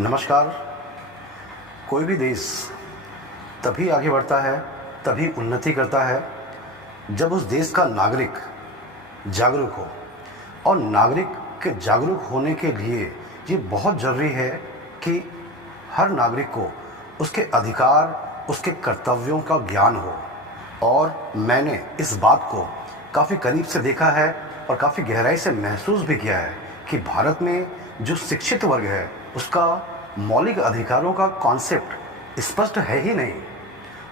नमस्कार। कोई भी देश तभी आगे बढ़ता है, तभी उन्नति करता है जब उस देश का नागरिक जागरूक हो। और नागरिक के जागरूक होने के लिए ये बहुत ज़रूरी है कि हर नागरिक को उसके अधिकार, उसके कर्तव्यों का ज्ञान हो। और मैंने इस बात को काफ़ी करीब से देखा है और काफ़ी गहराई से महसूस भी किया है कि भारत में जो शिक्षित वर्ग है उसका मौलिक अधिकारों का कॉन्सेप्ट स्पष्ट है ही नहीं।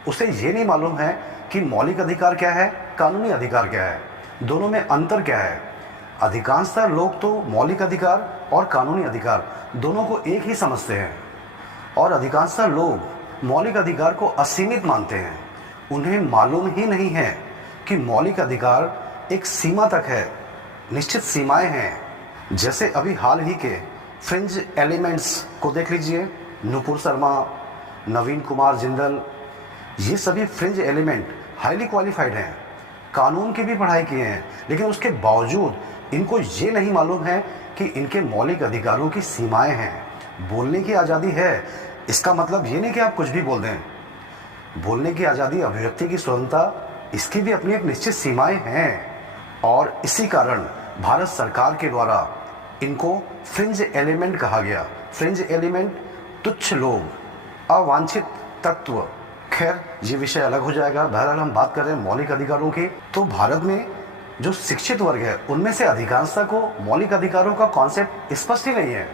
उसे ये नहीं मालूम है कि मौलिक अधिकार क्या है, कानूनी अधिकार क्या है, दोनों में अंतर क्या है। अधिकांशतः लोग तो मौलिक अधिकार और कानूनी अधिकार दोनों को एक ही समझते हैं और अधिकांशतः लोग मौलिक अधिकार को असीमित मानते हैं। उन्हें मालूम ही नहीं है कि मौलिक अधिकार एक सीमा तक है, निश्चित सीमाएं हैं। जैसे अभी हाल ही के फ्रिंज एलिमेंट्स को देख लीजिए, नुपुर शर्मा, नवीन कुमार जिंदल, ये सभी फ्रिंज एलिमेंट हाईली क्वालिफाइड हैं, कानून की भी पढ़ाई किए हैं, लेकिन उसके बावजूद इनको ये नहीं मालूम है कि इनके मौलिक अधिकारों की सीमाएं हैं। बोलने की आज़ादी है, इसका मतलब ये नहीं कि आप कुछ भी बोल दें। बोलने की आज़ादी, अभिव्यक्ति की स्वतंत्रता, इसकी भी अपनी एक निश्चित सीमाएं हैं। और इसी कारण भारत सरकार के द्वारा इनको फ्रिंज एलिमेंट कहा गया। फ्रिंज एलिमेंट तुच्छ लोग, अवांछित तत्व। खैर, ये विषय अलग हो जाएगा। बहरहाल हम बात कर रहे हैं मौलिक अधिकारों की। तो भारत में जो शिक्षित वर्ग है उनमें से अधिकांशता को मौलिक अधिकारों का कॉन्सेप्ट स्पष्ट ही नहीं है।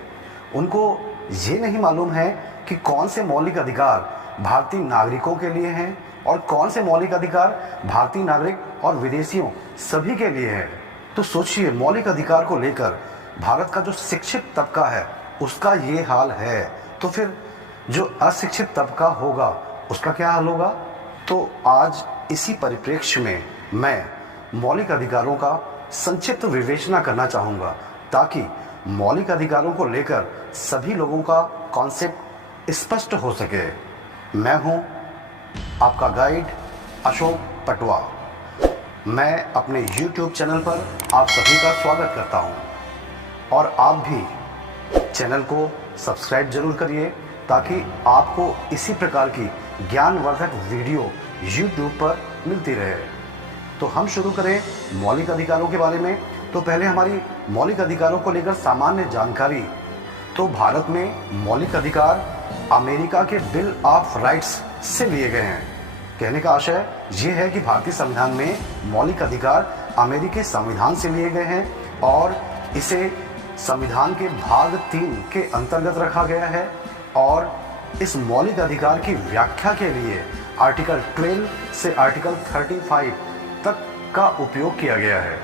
उनको ये नहीं मालूम है कि कौन से मौलिक अधिकार भारतीय नागरिकों के लिए हैं और कौन से मौलिक अधिकार भारतीय नागरिक और विदेशियों सभी के लिए है। तो सोचिए, मौलिक अधिकार को लेकर भारत का जो शिक्षित तबका है उसका ये हाल है, तो फिर जो अशिक्षित तबका होगा उसका क्या हाल होगा। तो आज इसी परिप्रेक्ष्य में मैं मौलिक अधिकारों का संक्षिप्त विवेचना करना चाहूँगा, ताकि मौलिक अधिकारों को लेकर सभी लोगों का कॉन्सेप्ट स्पष्ट हो सके। मैं हूँ आपका गाइड अशोक पटवा। मैं अपने YouTube चैनल पर आप सभी का स्वागत करता हूँ और आप भी चैनल को सब्सक्राइब जरूर करिए, ताकि आपको इसी प्रकार की ज्ञानवर्धक वीडियो YouTube पर मिलती रहे। तो हम शुरू करें मौलिक अधिकारों के बारे में। तो पहले हमारी मौलिक अधिकारों को लेकर सामान्य जानकारी। तो भारत में मौलिक अधिकार अमेरिका के बिल ऑफ राइट्स से लिए गए हैं। कहने का आशय ये है कि भारतीय संविधान में मौलिक अधिकार अमेरिकी संविधान से लिए गए हैं और इसे संविधान के भाग 3 के अंतर्गत रखा गया है। और इस मौलिक अधिकार की व्याख्या के लिए आर्टिकल 12 से आर्टिकल 35 तक का उपयोग किया गया है।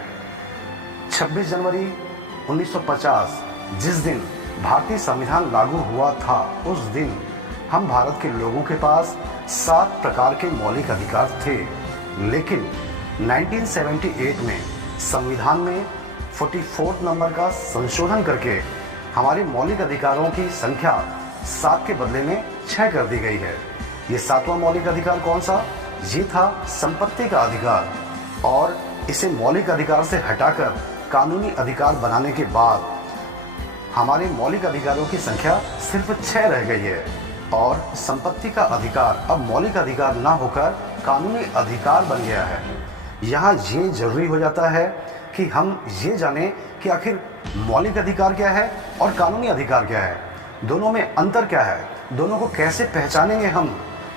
26 जनवरी 1950 जिस दिन भारतीय संविधान लागू हुआ था, उस दिन हम भारत के लोगों के पास 7 प्रकार के मौलिक अधिकार थे। लेकिन 1978 में संविधान में 44 नंबर का संशोधन करके हमारे मौलिक अधिकारों की संख्या 7 के बदले में 6 कर दी गई है। ये 7वां मौलिक अधिकार कौन सा? ये था संपत्ति का अधिकार। और इसे मौलिक अधिकार से हटाकर कानूनी अधिकार बनाने के बाद हमारे मौलिक अधिकारों की संख्या सिर्फ 6 रह गई है। और संपत्ति का अधिकार अब मौलिक अधिकार ना होकर कानूनी अधिकार बन गया है। यहाँ ये जरूरी हो जाता है कि हम ये जानें कि आखिर मौलिक अधिकार क्या है और कानूनी अधिकार क्या है, दोनों में अंतर क्या है, दोनों को कैसे पहचानेंगे हम।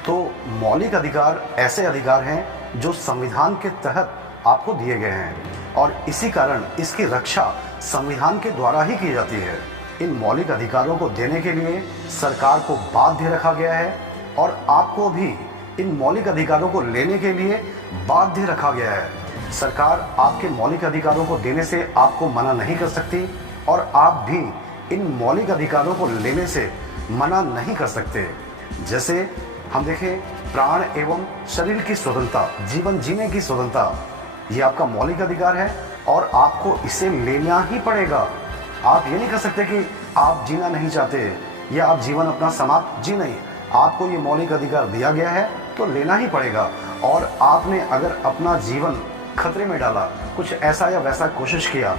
तो मौलिक अधिकार ऐसे अधिकार हैं जो संविधान के तहत आपको दिए गए हैं और इसी कारण इसकी रक्षा संविधान के द्वारा ही की जाती है। इन मौलिक अधिकारों को देने के लिए सरकार को बाध्य रखा गया है और आपको भी इन मौलिक अधिकारों को लेने के लिए बाध्य रखा गया है। सरकार आपके मौलिक अधिकारों को देने से आपको मना नहीं कर सकती और आप भी इन मौलिक अधिकारों को लेने से मना नहीं कर सकते। जैसे हम देखें, प्राण एवं शरीर की स्वतंत्रता, जीवन जीने की स्वतंत्रता, ये आपका मौलिक अधिकार है और आपको इसे लेना ही पड़ेगा। आप ये नहीं कर सकते कि आप जीना नहीं चाहते या आप जीवन अपना समाप्त जी नहीं। आपको ये मौलिक अधिकार दिया गया है तो लेना ही पड़ेगा। और आपने अगर अपना जीवन खतरे में डाला, कुछ ऐसा या वैसा कोशिश किया,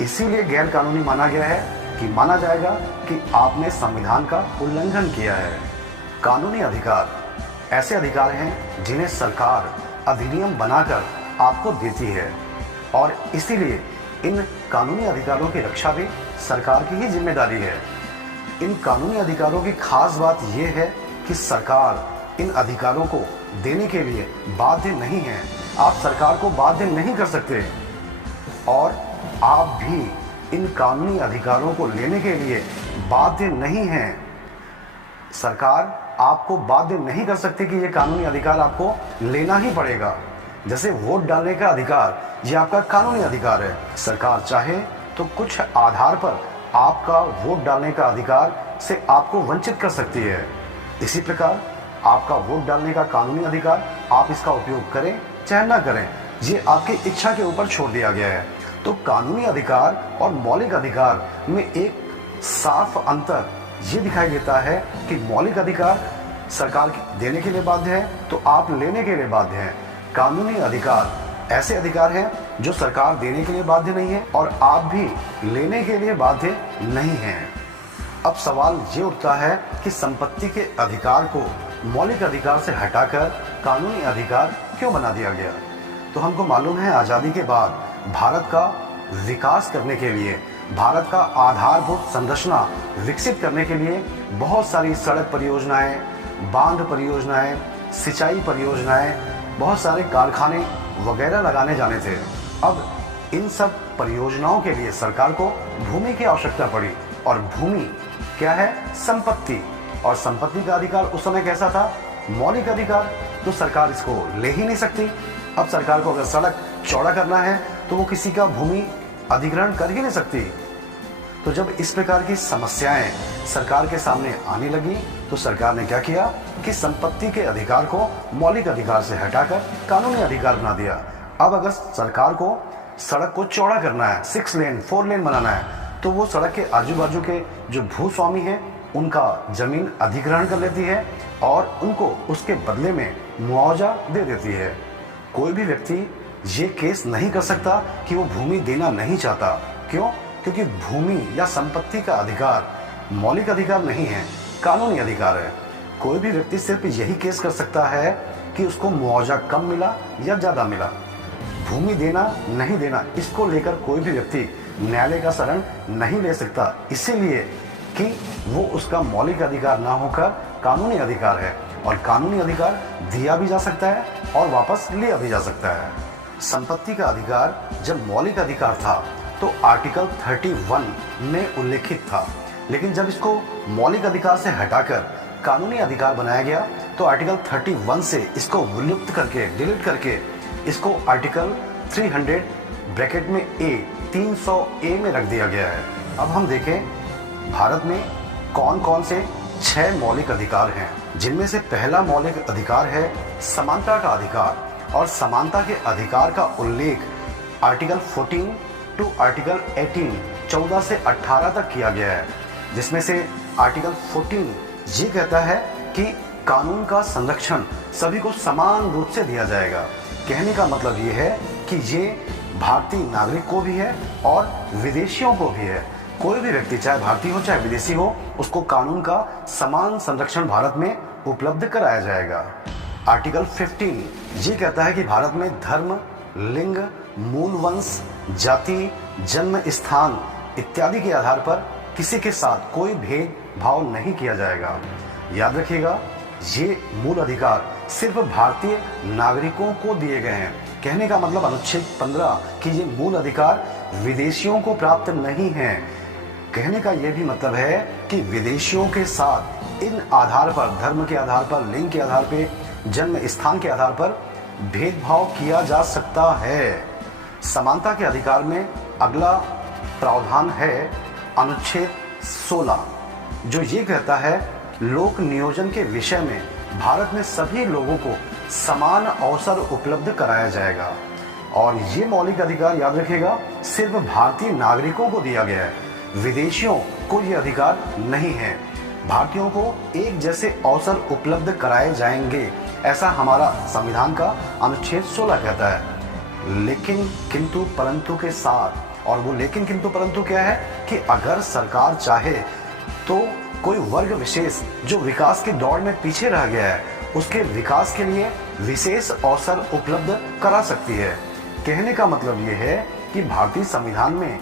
इसीलिए गैर कानूनी माना गया है कि माना जाएगा कि आपने संविधान का उल्लंघन किया है। कानूनी अधिकार ऐसे अधिकार हैं जिन्हें सरकार अधिनियम बनाकर आपको देती है और इसीलिए इन कानूनी अधिकारों की रक्षा भी सरकार की ही जिम्मेदारी है। इन कानूनी अधिकारों की खास बात यह है कि सरकार इन अधिकारों को देने के लिए बाध्य नहीं है। आप सरकार को बाध्य नहीं कर सकते और आप भी इन कानूनी अधिकारों को लेने के लिए बाध्य नहीं हैं। सरकार आपको बाध्य नहीं कर सकती कि ये कानूनी अधिकार आपको लेना ही पड़ेगा। जैसे वोट डालने का अधिकार, ये आपका कानूनी अधिकार है। सरकार चाहे तो कुछ आधार पर आपका वोट डालने का अधिकार से आपको वंचित कर सकती है। इसी प्रकार आपका वोट डालने का कानूनी अधिकार, आप इसका उपयोग करें चाहे ना करें, ये आपकी इच्छा के ऊपर छोड़ दिया गया है। तो कानूनी अधिकार और मौलिक अधिकार में एक साफ अंतर ये दिखाई देता है कि मौलिक अधिकार सरकार देने के लिए बाध्य है तो आप लेने के लिए बाध्य हैं। कानूनी अधिकार ऐसे अधिकार हैं जो सरकार देने के लिए बाध्य नहीं है और आप भी लेने के लिए बाध्य नहीं हैं। अब सवाल ये उठता है कि संपत्ति के अधिकार को मौलिक अधिकार से हटाकर कानूनी अधिकार क्यों बना दिया गया। तो हमको मालूम है आज़ादी के बाद भारत का विकास करने के लिए, भारत का आधारभूत संरचना विकसित करने के लिए बहुत सारी सड़क परियोजनाएं, बांध परियोजनाएं, सिंचाई परियोजनाएं, बहुत सारे कारखाने वगैरह लगाने जाने थे। अब इन सब परियोजनाओं के लिए सरकार को भूमि की आवश्यकता पड़ी और भूमि क्या है? संपत्ति। और संपत्ति का अधिकार उस समय कैसा था? मौलिक अधिकार। तो सरकार इसको ले ही नहीं सकती। अब सरकार को अगर सड़क चौड़ा करना है तो वो किसी का भूमि अधिग्रहण कर ही नहीं सकती। तो जब इस प्रकार की समस्याएं सरकार के सामने आने लगी तो सरकार ने क्या किया कि संपत्ति के अधिकार को मौलिक अधिकार से हटाकर कानूनी अधिकार बना दिया। अब अगर सरकार को सड़क को चौड़ा करना है, 6 लेन 4 लेन बनाना है, तो वो सड़क के आजू बाजू के जो भूस्वामी हैं उनका जमीन अधिग्रहण कर लेती है और उनको उसके बदले में मुआवजा दे देती है। कोई भी व्यक्ति ये केस नहीं कर सकता कि वो भूमि देना नहीं चाहता। क्यों? क्योंकि भूमि या संपत्ति का अधिकार मौलिक अधिकार नहीं है, कानूनी अधिकार है। कोई भी व्यक्ति सिर्फ यही केस कर सकता है कि उसको मुआवजा कम मिला या ज़्यादा मिला। भूमि देना नहीं देना, इसको लेकर कोई भी व्यक्ति न्यायालय का शरण नहीं ले सकता, इसीलिए कि वो उसका मौलिक अधिकार ना होकर कानूनी अधिकार है और कानूनी अधिकार दिया भी जा सकता है और वापस लिया भी जा सकता है। संपत्ति का अधिकार जब मौलिक अधिकार था तो आर्टिकल 31 में उल्लेखित था, लेकिन जब इसको मौलिक अधिकार से हटाकर कानूनी अधिकार बनाया गया तो आर्टिकल 31 से इसको विलुप्त करके, डिलीट करके इसको आर्टिकल 300 ब्रैकेट में ए 300 ए में रख दिया गया है। अब हम देखें भारत में कौन कौन से 6 मौलिक अधिकार हैं, जिनमें से पहला मौलिक अधिकार है समानता का अधिकार। और समानता के अधिकार का उल्लेख आर्टिकल 14 टू आर्टिकल 18 14 से 18 तक किया गया है, जिसमें से आर्टिकल 14 ये कहता है कि कानून का संरक्षण सभी को समान रूप से दिया जाएगा। कहने का मतलब ये है कि ये भारतीय नागरिक को भी है और विदेशियों को भी है। कोई भी व्यक्ति चाहे भारतीय हो चाहे विदेशी हो, उसको कानून का समान संरक्षण भारत में उपलब्ध कराया जाएगा। आर्टिकल 15 ये कहता है कि भारत में धर्म, लिंग, मूल वंश, जाति, जन्म स्थान इत्यादि के आधार पर किसी के साथ कोई भेदभाव नहीं किया जाएगा। याद रखिएगा, ये मूल अधिकार सिर्फ भारतीय नागरिकों को दिए गए हैं। कहने का मतलब अनुच्छेद 15 कि ये मूल अधिकार विदेशियों को प्राप्त नहीं है। कहने का यह भी मतलब है कि विदेशियों के साथ इन आधार पर, धर्म के आधार पर, लिंग के आधार पर, जन्म स्थान के आधार पर भेदभाव किया जा सकता है। समानता के अधिकार में अगला प्रावधान है अनुच्छेद 16, जो ये कहता है लोक नियोजन के विषय में भारत में सभी लोगों को समान अवसर उपलब्ध कराया जाएगा। और ये मौलिक अधिकार याद रखिएगा सिर्फ भारतीय नागरिकों को दिया गया है, विदेशियों को ये अधिकार नहीं है। भारतीयों को एक जैसे अवसर उपलब्ध कराए जाएंगे, ऐसा हमारा संविधान का अनुच्छेद 16 कहता है। लेकिन किंतु परंतु के साथ और वो लेकिन किंतु परंतु क्या है कि अगर सरकार चाहे तो कोई वर्ग विशेष जो विकास की दौड़ में पीछे रह गया है उसके विकास के लिए विशेष अवसर उपलब्ध करा सकती है। कहने का मतलब ये है कि भारतीय संविधान में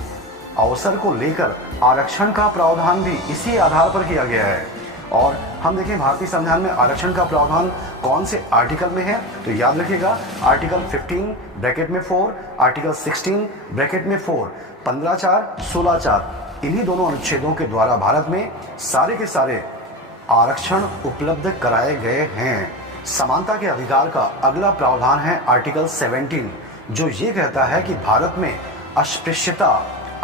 अवसर को लेकर आरक्षण का प्रावधान भी इसी आधार पर किया गया है। और हम देखें भारतीय संविधान में आरक्षण का प्रावधान कौन से आर्टिकल में है, तो याद रखिएगा आर्टिकल 15 ब्रैकेट में 4, आर्टिकल 16 ब्रैकेट में 4, 15(4), 16(4) इन्हीं दोनों अनुच्छेदों के द्वारा भारत में सारे के सारे आरक्षण उपलब्ध कराए गए हैं। समानता के अधिकार का अगला प्रावधान है आर्टिकल 17, जो ये कहता है कि भारत में अस्पृश्यता,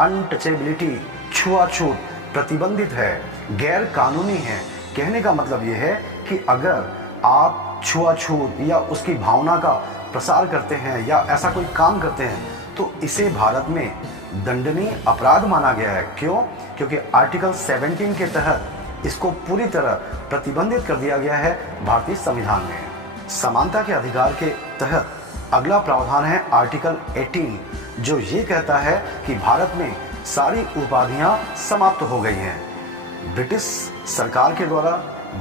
अनटचेबिलिटी, छुआछूत प्रतिबंधित है, गैर कानूनी है। कहने का मतलब ये है कि अगर आप छुआछूत या उसकी भावना का प्रसार करते हैं या ऐसा कोई काम करते हैं तो इसे भारत में दंडनीय अपराध माना गया है। क्यों? क्योंकि आर्टिकल 17 के तहत इसको पूरी तरह प्रतिबंधित कर दिया गया है भारतीय संविधान में। समानता के अधिकार के तहत अगला प्रावधान है आर्टिकल 18, जो ये कहता है कि भारत में सारी उपाधियां समाप्त हो गई हैं। ब्रिटिश सरकार के द्वारा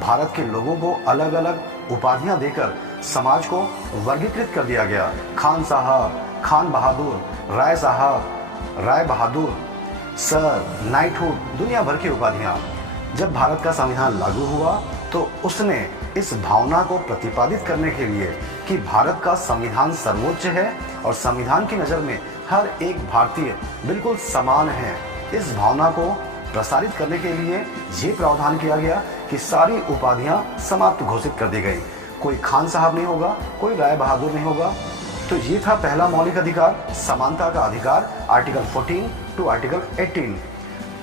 भारत के लोगों को अलग अलग उपाधियां देकर समाज को वर्गीकृत कर दिया गया। खान साहब, खान बहादुर, राय साहब, राय बहादुर, सर, नाइटहुड, दुनिया भर की उपाधियां। जब भारत का संविधान लागू हुआ तो उसने इस भावना को प्रतिपादित करने के लिए कि भारत का संविधान सर्वोच्च है और संविधान की नज़र में हर एक भारतीय बिल्कुल समान है, इस भावना को प्रसारित करने के लिए ये प्रावधान किया गया कि सारी उपाधियां समाप्त घोषित कर दी गई। कोई खान साहब नहीं होगा, कोई राय बहादुर नहीं होगा। तो ये था पहला मौलिक अधिकार, समानता का अधिकार, आर्टिकल 14 टू आर्टिकल 18।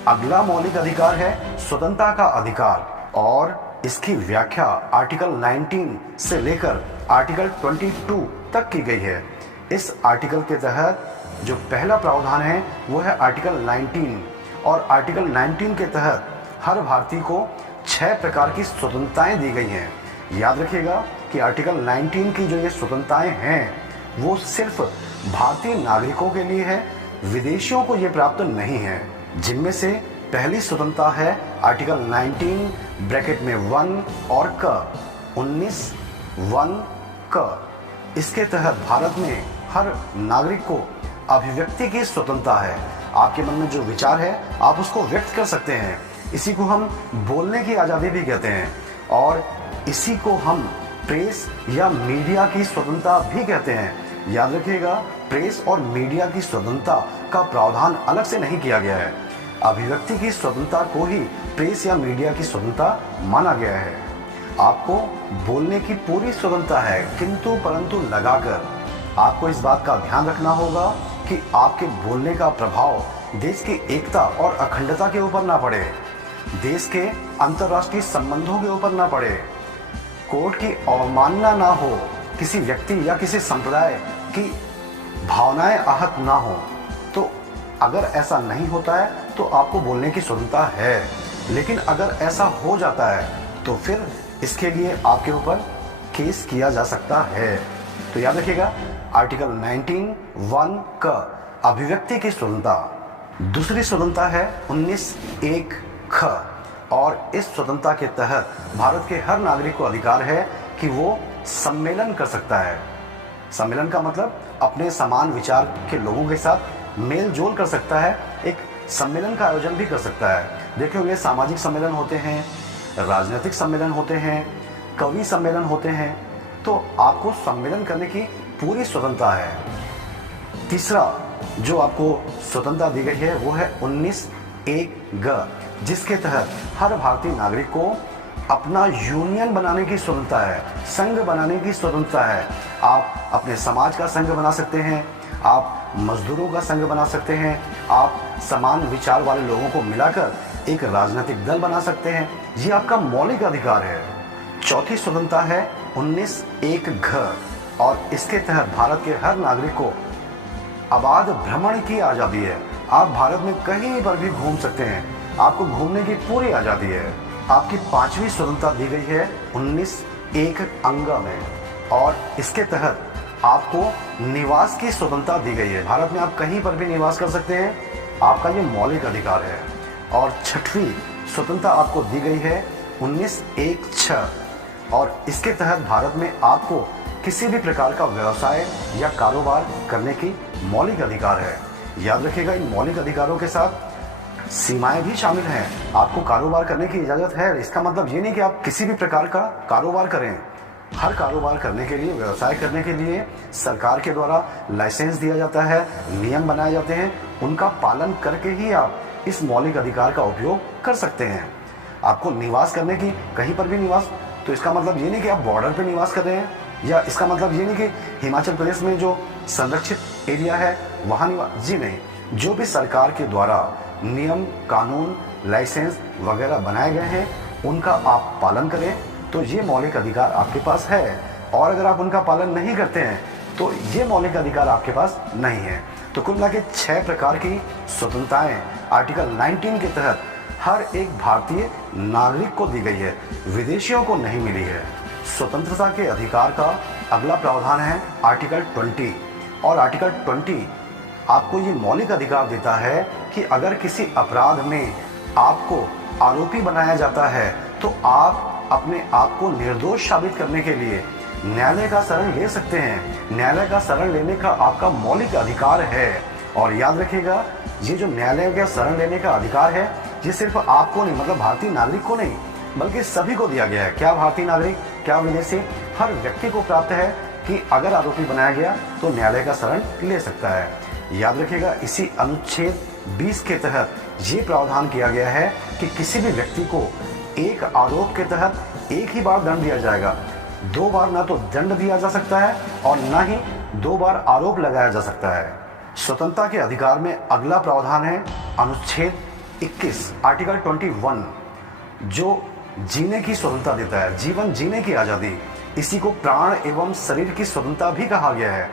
अगला मौलिक अधिकार है स्वतंत्रता का अधिकार और इसकी व्याख्या आर्टिकल 19 से लेकर आर्टिकल 22 तक की गई है। इस आर्टिकल के तहत जो पहला प्रावधान है वो है आर्टिकल 19 और आर्टिकल 19 के तहत हर भारतीय को 6 प्रकार की स्वतंत्रताएं दी गई हैं। याद रखिएगा कि आर्टिकल 19 की जो ये स्वतंत्रताएं हैं वो सिर्फ भारतीय नागरिकों के लिए है, विदेशियों को ये प्राप्त नहीं है। जिनमें से पहली स्वतंत्रता है आर्टिकल 19 ब्रैकेट में 1 और क 19(1) क। इसके तहत भारत में हर नागरिक को अभिव्यक्ति की स्वतंत्रता है। आपके मन में जो विचार है आप उसको व्यक्त कर सकते हैं। इसी को हम बोलने की आज़ादी भी कहते हैं और इसी को हम प्रेस या मीडिया की स्वतंत्रता भी कहते हैं। याद रखिएगा, प्रेस और मीडिया की स्वतंत्रता का प्रावधान अलग से नहीं किया गया है। अभिव्यक्ति की स्वतंत्रता को ही प्रेस या मीडिया की स्वतंत्रता माना गया है। आपको बोलने की पूरी स्वतंत्रता है, किंतु परंतु लगाकर आपको इस बात का ध्यान रखना होगा कि आपके बोलने का प्रभाव देश की एकता और अखंडता के ऊपर ना पड़े, देश के अंतर्राष्ट्रीय संबंधों के ऊपर ना पड़े, कोर्ट की अवमानना ना हो, किसी व्यक्ति या किसी संप्रदाय की भावनाएं आहत ना हो। तो अगर ऐसा नहीं होता है तो आपको बोलने की स्वतंत्रता है, लेकिन अगर ऐसा हो जाता है तो फिर इसके लिए आपके ऊपर केस किया जा सकता है। तो याद रखिएगा आर्टिकल 19(1) का अभिव्यक्ति की स्वतंत्रता। दूसरी स्वतंत्रता है 19(1) ख और इस स्वतंत्रता के तहत भारत के हर नागरिक को अधिकार है कि वो सम्मेलन कर सकता है। सम्मेलन का मतलब अपने समान विचार के लोगों के साथ मेल जोल कर सकता है, एक सम्मेलन का आयोजन भी कर सकता है। देखे होंगे सामाजिक सम्मेलन होते हैं, राजनीतिक सम्मेलन होते हैं, कवि सम्मेलन होते हैं, तो आपको सम्मेलन करने की पूरी स्वतंत्रता है। तीसरा जो आपको स्वतंत्रता दी गई है वो है 19(1) ग, जिसके तहत हर भारतीय नागरिक को अपना यूनियन बनाने की स्वतंत्रता है, संघ बनाने की स्वतंत्रता है। आप अपने समाज का संघ बना सकते हैं, आप मजदूरों का संघ बना सकते हैं, आप समान विचार वाले लोगों को मिलाकर एक राजनीतिक दल बना सकते हैं। ये आपका मौलिक अधिकार है। चौथी स्वतंत्रता है 19(1) घ और इसके तहत भारत के हर नागरिक को आबाद भ्रमण की आज़ादी है। आप भारत में कहीं पर भी घूम सकते हैं, आपको घूमने की पूरी आज़ादी है। आपकी पांचवी स्वतंत्रता दी गई है 19(1) अंग में और इसके तहत आपको निवास की स्वतंत्रता दी गई है। भारत में आप कहीं पर भी निवास कर सकते हैं, आपका ये मौलिक अधिकार है। और छठवीं स्वतंत्रता आपको दी गई है 1916, और इसके तहत भारत में आपको किसी भी प्रकार का व्यवसाय या कारोबार करने की मौलिक अधिकार है। याद रखिएगा, इन मौलिक अधिकारों के साथ सीमाएं भी शामिल हैं। आपको कारोबार करने की इजाज़त है। इसका मतलब ये नहीं कि आप किसी भी प्रकार का कारोबार करें। हर कारोबार करने के लिए, व्यवसाय करने के लिए सरकार के द्वारा लाइसेंस दिया जाता है, नियम बनाए जाते हैं, उनका पालन करके ही आप इस मौलिक अधिकार का उपयोग कर सकते हैं। आपको निवास करने की, कहीं पर भी निवास, तो इसका मतलब ये नहीं कि आप बॉर्डर पे निवास कर रहे हैं, या इसका मतलब ये नहीं कि हिमाचल प्रदेश में जो संरक्षित एरिया है वहाँ निवास। जी नहीं, जो भी सरकार के द्वारा नियम, कानून, लाइसेंस वगैरह बनाए गए हैं उनका आप पालन करें तो ये मौलिक अधिकार आपके पास है। और अगर आप उनका पालन नहीं करते हैं तो ये मौलिक अधिकार आपके पास नहीं है। तो कुल मिला के 6 प्रकार की स्वतंत्रताएं आर्टिकल 19 के तहत हर एक भारतीय नागरिक को दी गई है, विदेशियों को नहीं मिली है। स्वतंत्रता के अधिकार का अगला प्रावधान है आर्टिकल 20, और आर्टिकल 20 आपको ये मौलिक अधिकार देता है कि अगर किसी अपराध में आपको आरोपी बनाया जाता है तो आप अपने आप को निर्दोष साबित करने के लिए न्यायालय का शरण ले सकते हैं। न्यायालय का शरण लेने का आपका मौलिक अधिकार है। और याद रखिएगा, ये जो न्यायालय का शरण लेने का अधिकार है ये सिर्फ आपको नहीं, मतलब भारतीय नागरिक को नहीं, बल्कि सभी को दिया गया है। क्या भारतीय नागरिक, क्या विदेशी, हर व्यक्ति को प्राप्त है कि अगर आरोपी बनाया गया तो न्यायालय का शरण ले सकता है। याद रखिएगा, इसी अनुच्छेद 20 के तहत ये प्रावधान किया गया है कि किसी भी व्यक्ति को एक आरोप के तहत एक ही बार दंड दिया जाएगा। 2 बार ना तो दंड दिया जा सकता है और ना ही 2 बार आरोप लगाया जा सकता है। स्वतंत्रता के अधिकार में अगला प्रावधान है अनुच्छेद 21, आर्टिकल 21, जो जीने की स्वतंत्रता देता है, जीवन जीने की आज़ादी। इसी को प्राण एवं शरीर की स्वतंत्रता भी कहा गया है।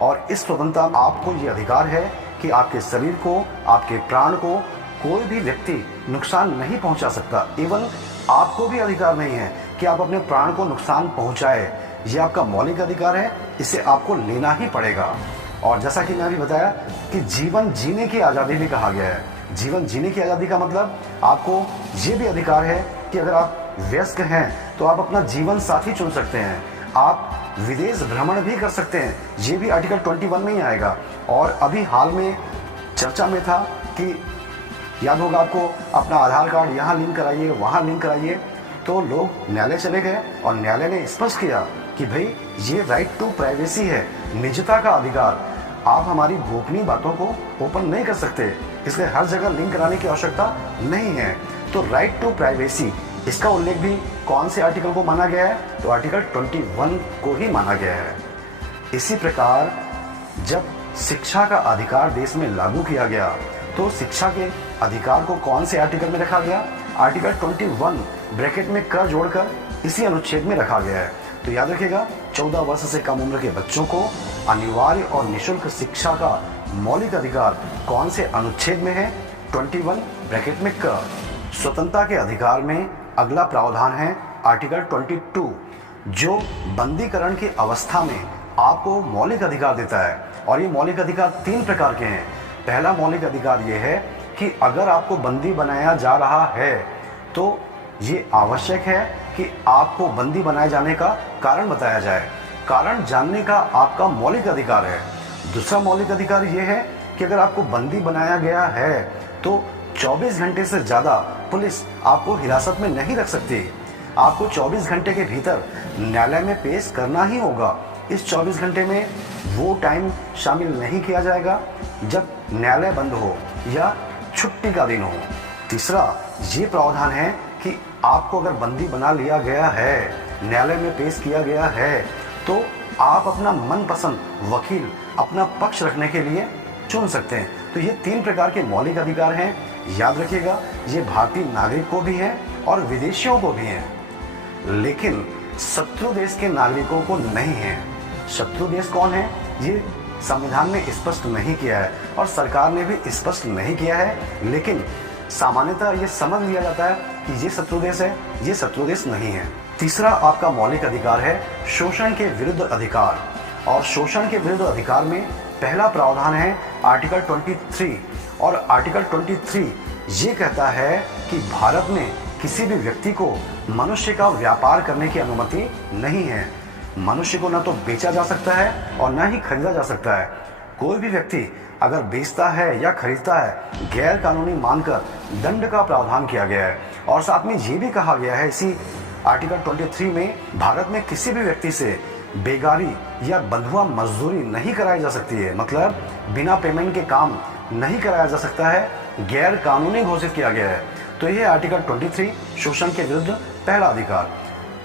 और इस स्वतंत्रता आपको ये अधिकार है कि आपके शरीर को, आपके प्राण को कोई भी व्यक्ति नुकसान नहीं पहुंचा सकता। एवं आपको भी अधिकार नहीं है कि आप अपने प्राण को नुकसान पहुंचाए। ये आपका मौलिक अधिकार है, इसे आपको लेना ही पड़ेगा। और जैसा कि मैं अभी बताया कि जीवन जीने की आज़ादी भी कहा गया है। जीवन जीने की आज़ादी का मतलब आपको ये भी अधिकार है कि अगर आप व्यस्क हैं तो आप अपना जीवन साथी चुन सकते हैं, आप विदेश भ्रमण भी कर सकते हैं। ये भी आर्टिकल 21 में ही आएगा। और अभी हाल में चर्चा में था कि याद होगा आपको, अपना आधार कार्ड यहाँ लिंक कराइए, वहाँ लिंक कराइए, तो लोग न्यायालय चले गए और न्यायालय ने स्पष्ट किया कि भाई ये राइट टू प्राइवेसी है, निजता का अधिकार। आप हमारी गोपनीय बातों को ओपन नहीं कर सकते, इसलिए हर जगह लिंक कराने की आवश्यकता नहीं है। तो राइट टू प्राइवेसी, इसका उल्लेख भी कौन से आर्टिकल को माना गया है? तो आर्टिकल 21 को ही माना गया है। इसी प्रकार जब शिक्षा का अधिकार देश में लागू किया गया तो शिक्षा के अधिकार को कौन से आर्टिकल में रखा गया? आर्टिकल 21 ब्रैकेट में कर जोड़कर इसी अनुच्छेद में रखा गया है। तो याद रखिएगा, 14 वर्ष से कम उम्र के बच्चों को अनिवार्य और निःशुल्क शिक्षा का मौलिक अधिकार कौन से अनुच्छेद में है? 21 ब्रैकेट में क। स्वतंत्रता के अधिकार में अगला प्रावधान है आर्टिकल 22, जो बंदीकरण की अवस्था में आपको मौलिक अधिकार देता है। और ये मौलिक अधिकार 3 प्रकार के हैं। पहला मौलिक अधिकार ये है कि अगर आपको बंदी बनाया जा रहा है तो ये आवश्यक है कि आपको बंदी बनाए जाने का कारण बताया जाए। कारण जानने का आपका मौलिक अधिकार है। दूसरा मौलिक अधिकार ये है कि अगर आपको बंदी बनाया गया है तो 24 घंटे से ज़्यादा पुलिस आपको हिरासत में नहीं रख सकती। आपको 24 घंटे के भीतर न्यायालय में पेश करना ही होगा। इस 24 घंटे में वो टाइम शामिल नहीं किया जाएगा जब न्यायालय बंद हो या छुट्टी का दिन हो। तीसरा ये प्रावधान है कि आपको अगर बंदी बना लिया गया है, न्यायालय में पेश किया गया है, तो आप अपना मनपसंद वकील अपना पक्ष रखने के लिए चुन सकते हैं। तो ये 3 प्रकार के मौलिक अधिकार हैं। याद रखिएगा, ये भारतीय नागरिक को भी है और विदेशियों को भी है, लेकिन शत्रु देश के नागरिकों को नहीं है। शत्रु देश कौन है ये संविधान में स्पष्ट नहीं किया है और सरकार ने भी स्पष्ट नहीं किया है, लेकिन सामान्यतः ये समझ लिया जाता है कि ये शत्रु देश है, ये शत्रु देश नहीं है। तीसरा आपका मौलिक अधिकार है शोषण के विरुद्ध अधिकार। और शोषण के विरुद्ध अधिकार में पहला प्रावधान है आर्टिकल 23 और आर्टिकल 23 ये कहता है कि भारत में किसी भी व्यक्ति को मनुष्य का व्यापार करने की अनुमति नहीं है। मनुष्य को न तो बेचा जा सकता है और न ही खरीदा जा सकता है। कोई भी व्यक्ति अगर बेचता है या खरीदता है गैर कानूनी मानकर दंड का प्रावधान किया गया है। और साथ में ये भी कहा गया है इसी आर्टिकल 23 में भारत में किसी भी व्यक्ति से बेगारी या बंधुआ मजदूरी नहीं कराई जा सकती है, मतलब बिना पेमेंट के काम नहीं कराया जा सकता है, गैर कानूनी घोषित किया गया है। तो यह आर्टिकल 23 शोषण के विरुद्ध पहला अधिकार।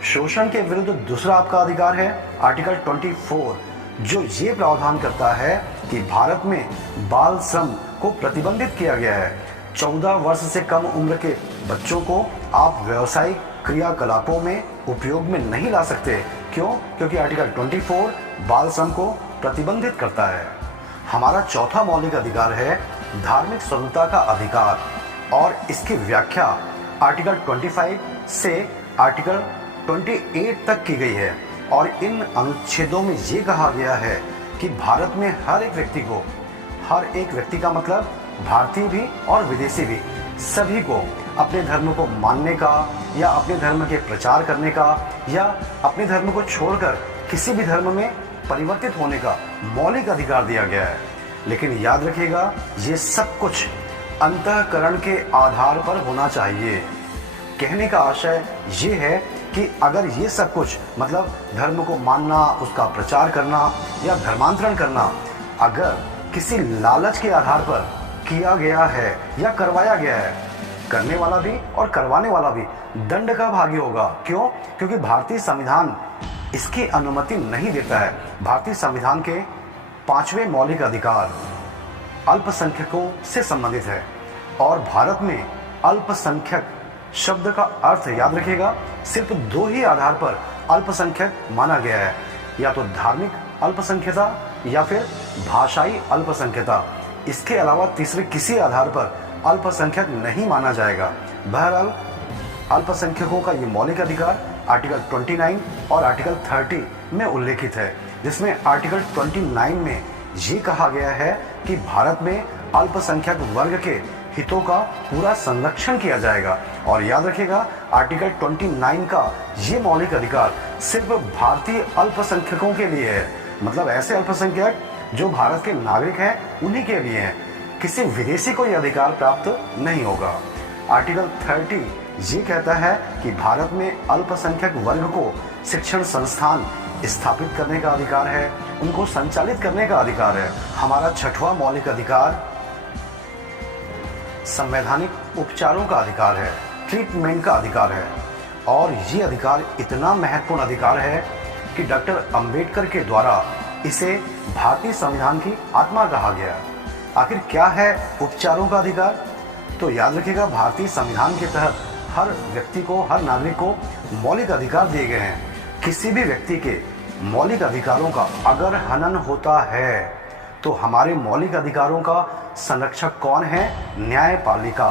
शोषण के विरुद्ध दूसरा आपका अधिकार है आर्टिकल 24, जो ये प्रावधान करता है कि भारत में बाल श्रम को प्रतिबंधित किया गया है। 14 वर्ष से कम उम्र के बच्चों को आप व्यावसायिक क्रियाकलापों में उपयोग में नहीं ला सकते। क्यों? क्योंकि आर्टिकल 24 बाल श्रम को प्रतिबंधित करता है। हमारा चौथा मौलिक अधिकार है धार्मिक स्वतंत्रता का अधिकार और इसकी व्याख्या आर्टिकल 25 से आर्टिकल 28 तक की गई है। और इन अनुच्छेदों में ये कहा गया है कि भारत में हर एक व्यक्ति को, हर एक व्यक्ति का मतलब भारतीय भी और विदेशी भी, सभी को अपने धर्म को मानने का या अपने धर्म के प्रचार करने का या अपने धर्म को छोड़कर किसी भी धर्म में परिवर्तित होने का मौलिक अधिकार दिया गया है। लेकिन याद रखिएगा, ये सब कुछ अंतःकरण के आधार पर होना चाहिए। कहने का आशय ये है कि अगर ये सब कुछ मतलब धर्म को मानना, उसका प्रचार करना या धर्मांतरण करना अगर किसी लालच के आधार पर किया गया है या करवाया गया है, करने वाला भी और करवाने वाला भी दंड का भागी होगा। क्यों? क्योंकि भारतीय संविधान इसकी अनुमति नहीं देता है। भारतीय संविधान के 5वें मौलिक अधिकार अल्पसंख्यकों से संबंधित है और भारत में अल्पसंख्यक शब्द का अर्थ याद रखिएगा, सिर्फ 2 ही आधार पर अल्पसंख्यक माना गया है, या तो धार्मिक अल्पसंख्यता या फिर भाषाई अल्पसंख्यता। इसके अलावा तीसरे किसी आधार पर अल्पसंख्यक नहीं माना जाएगा। बहरहाल अल्पसंख्यकों का ये मौलिक अधिकार आर्टिकल 29 और आर्टिकल 30 में उल्लेखित है, जिसमें आर्टिकल 29 में ये कहा गया है कि भारत में अल्पसंख्यक वर्ग के हितों का पूरा संरक्षण किया जाएगा। और याद रखिएगा, आर्टिकल 29 का ये मौलिक अधिकार सिर्फ भारतीय अल्पसंख्यकों के लिए है, मतलब ऐसे अल्पसंख्यक जो भारत के नागरिक हैं उन्हीं के लिए हैं। किसी विदेशी को यह अधिकार प्राप्त नहीं होगा। आर्टिकल 30 ये कहता है कि भारत में अल्पसंख्यक वर्ग को शिक्षण संस्थान स्थापित करने का अधिकार है, उनको संचालित करने का अधिकार है। हमारा 6वां मौलिक अधिकार संवैधानिक उपचारों का अधिकार है, ट्रीटमेंट का अधिकार है। और ये अधिकार इतना महत्वपूर्ण अधिकार है कि डॉक्टर अंबेडकर के द्वारा इसे भारतीय संविधान की आत्मा कहा गया। आखिर क्या है उपचारों का अधिकार? तो याद रखिएगा, भारतीय संविधान के तहत हर व्यक्ति को, हर नागरिक को मौलिक अधिकार दिए गए हैं। किसी भी व्यक्ति के मौलिक अधिकारों का अगर हनन होता है तो हमारे मौलिक अधिकारों का संरक्षक कौन है? न्यायपालिका।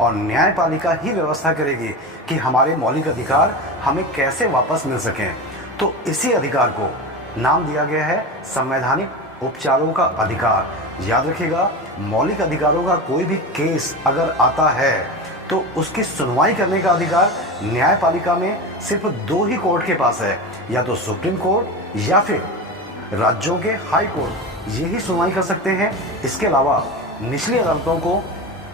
और न्यायपालिका ही व्यवस्था करेगी कि हमारे मौलिक अधिकार हमें कैसे वापस मिल सकें। तो इसी अधिकार को नाम दिया गया है संवैधानिक उपचारों का अधिकार। याद रखिएगा, मौलिक अधिकारों का कोई भी केस अगर आता है तो उसकी सुनवाई करने का अधिकार न्यायपालिका में सिर्फ 2 ही कोर्ट के पास है, या तो सुप्रीम कोर्ट या फिर राज्यों के हाई कोर्ट, यही सुनवाई कर सकते हैं। इसके अलावा निचली अदालतों को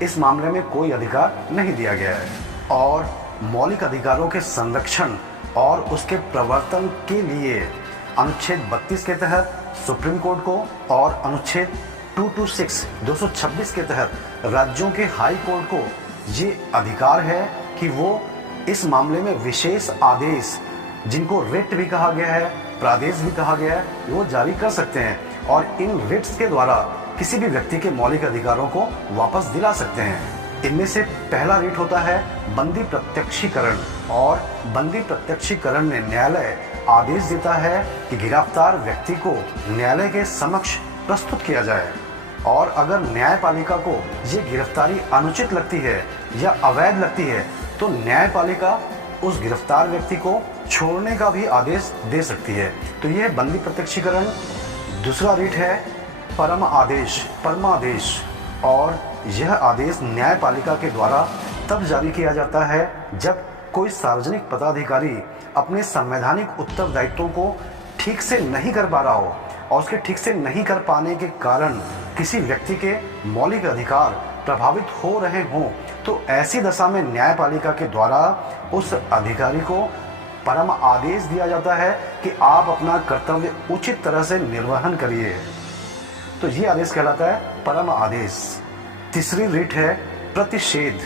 इस मामले में कोई अधिकार नहीं दिया गया है। और मौलिक अधिकारों के संरक्षण और उसके प्रवर्तन के लिए अनुच्छेद 32 के तहत सुप्रीम कोर्ट को और अनुच्छेद 226 के तहत राज्यों के हाई कोर्ट को ये अधिकार है कि वो इस मामले में विशेष आदेश, जिनको रिट भी कहा गया है, प्रादेश भी कहा गया है, वो जारी कर सकते हैं और इन रिट्स के द्वारा किसी भी व्यक्ति के मौलिक अधिकारों को वापस दिला सकते हैं। इनमें से पहला रिट होता है बंदी प्रत्यक्षीकरण, और बंदी प्रत्यक्षीकरण में न्यायालय आदेश देता है कि गिरफ्तार व्यक्ति को न्यायालय के समक्ष प्रस्तुत किया जाए, और अगर न्यायपालिका को ये गिरफ्तारी अनुचित लगती है या अवैध लगती है तो न्यायपालिका उस गिरफ्तार व्यक्ति को छोड़ने का भी आदेश दे सकती है। तो यह बंदी प्रत्यक्षीकरण। दूसरा रीट है परम आदेश, परमादेश, और यह आदेश न्यायपालिका के द्वारा तब जारी किया जाता है जब कोई सार्वजनिक पदाधिकारी अपने संवैधानिक उत्तरदायित्वों को ठीक से नहीं कर पा रहा हो और उसके ठीक से नहीं कर पाने के कारण किसी व्यक्ति के मौलिक अधिकार प्रभावित हो रहे हों, तो ऐसी दशा में न्यायपालिका के द्वारा उस अधिकारी को परम आदेश दिया जाता है कि आप अपना कर्तव्य उचित तरह से निर्वहन करिए। तो ये आदेश कहलाता है परम आदेश। तीसरी रीट है प्रतिषेध,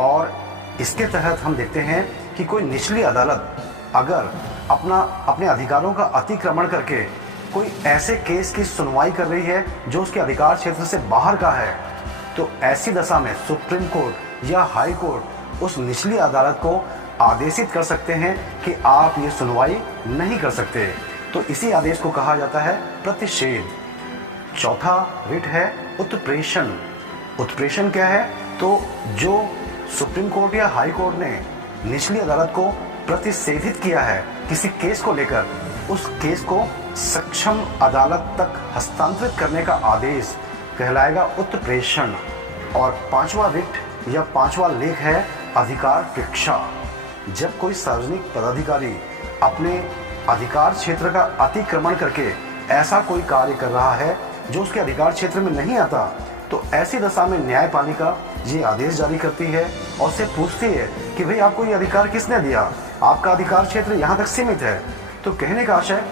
और इसके तहत हम देखते हैं कि कोई निचली अदालत अगर अपने अधिकारों का अतिक्रमण करके कोई ऐसे केस की सुनवाई कर रही है जो उसके अधिकार क्षेत्र से बाहर का है, तो ऐसी दशा में सुप्रीम कोर्ट या हाई कोर्ट उस निचली अदालत को आदेशित कर सकते हैं कि आप ये सुनवाई नहीं कर सकते। तो इसी आदेश को कहा जाता है प्रतिषेध। चौथा रिट है उत्प्रेषण। उत्प्रेषण क्या है? तो जो सुप्रीम कोर्ट या हाई कोर्ट ने निचली अदालत को प्रतिषेधित किया है किसी केस को लेकर, उस केस को सक्षम अदालत तक हस्तांतरित करने का आदेश कहलाएगा उत्प्रेषण। और पांचवा रिट या पांचवा लेख है अधिकार परीक्षा। जब कोई सार्वजनिक पदाधिकारी अपने अधिकार क्षेत्र का अतिक्रमण करके ऐसा कोई कार्य कर रहा है जो उसके अधिकार क्षेत्र में नहीं आता, तो ऐसी दशा में न्यायपालिका ये आदेश जारी करती है और उससे पूछती है कि भाई आपको ये अधिकार किसने दिया, आपका अधिकार क्षेत्र यहाँ तक सीमित है। तो कहने का आशय,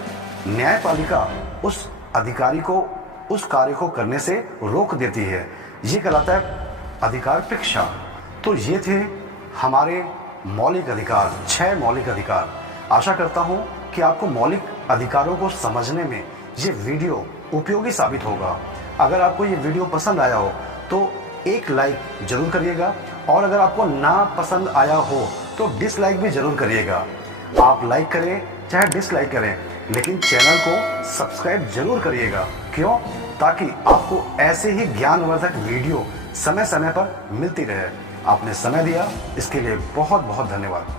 न्यायपालिका उस अधिकारी को उस कार्य को करने से रोक देती है। ये कहलाता है अधिकार परीक्षा। तो ये थे हमारे मौलिक अधिकार, 6 मौलिक अधिकार। आशा करता हूँ कि आपको मौलिक अधिकारों को समझने में ये वीडियो उपयोगी साबित होगा। अगर आपको ये वीडियो पसंद आया हो तो एक लाइक जरूर करिएगा, और अगर आपको ना पसंद आया हो तो डिसलाइक भी जरूर करिएगा। आप लाइक करें चाहे डिसलाइक करें, लेकिन चैनल को सब्सक्राइब जरूर करिएगा। क्यों? ताकि आपको ऐसे ही ज्ञानवर्धक वीडियो समय समय पर मिलती रहे। आपने समय दिया, इसके लिए बहुत बहुत धन्यवाद।